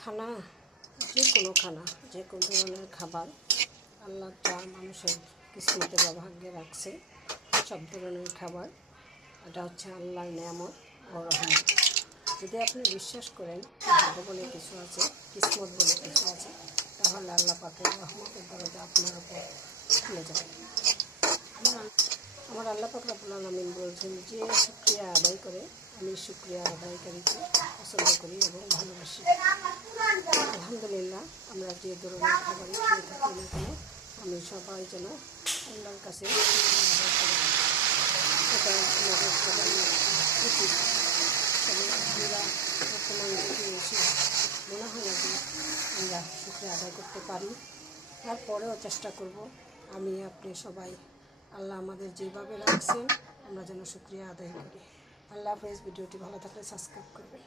খানা, যে কোনো খানা, যে কোনো ধরনের খাবার আল্লাহ যা মানুষের কিসমতে বা ভাগ্যে রাখছে, সব ধরনের খাবার এটা হচ্ছে আল্লাহর নেয়ামত ও রহমত। যদি আপনি বিশ্বাস করেন ভাগ্য বলে কিছু আছে, কিসমত বলে কিছু আছে, তাহলে আল্লাহ পাকের রহমতের দরজা আপনার উপর খুলে যাবে। আমার আল্লাহ পাক রব্বুল আলামিন বলছেন, যে শুকরিয়া আদায় করে আমি শুকরিয়া আদায়কারীকে পছন্দ করি এবং ভালোবাসি। আলহামদুলিল্লাহ, আমরা যে ধরনের খাবারই খেয়ে থাকি না কেন, আমি সবাই যেন আল্লাহর কাছে এটা আমাদের সবাই উচিত। তবে আমরা বর্তমান যুগে এসে মনে হয় না যে আমরা শুকরিয়া আদায় করতে পারি। তারপরেও চেষ্টা করব আমি আপনি সবাই আল্লাহ আমাদের যেভাবে রাখছেন আমরা যেন শুকরিয়া আদায় করি। আল্লাহ হাফেজ। ভিডিওটি ভালো থাকলে সাবস্ক্রাইব করবেন।